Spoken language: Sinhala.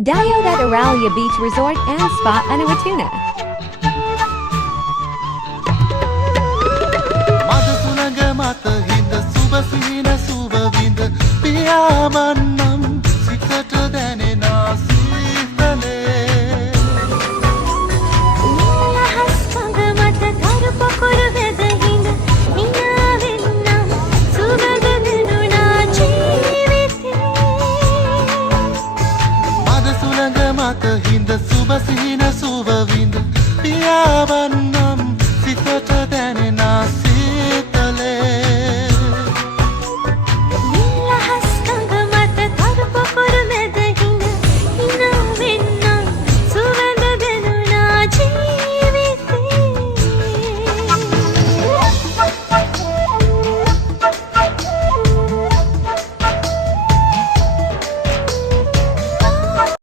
Diode at Aralia Beach Resort and Spa Anuwatuna. මදසුළඟ මත හිඳ සුබ සිහින සුබ විඳ පියාමන්නම් සිතට දැනෙනා සීතලේ නිලහස් කඳ මත කරු පොකුරු වෙද හිඳ නිනාවෙන්නම් සුබද දෙනුනා ජීවිතේ මදසුළඟ මත හිඳ සුබ සිහින සුබ විඳ පියාමන්නම් සිතට දැනෙනා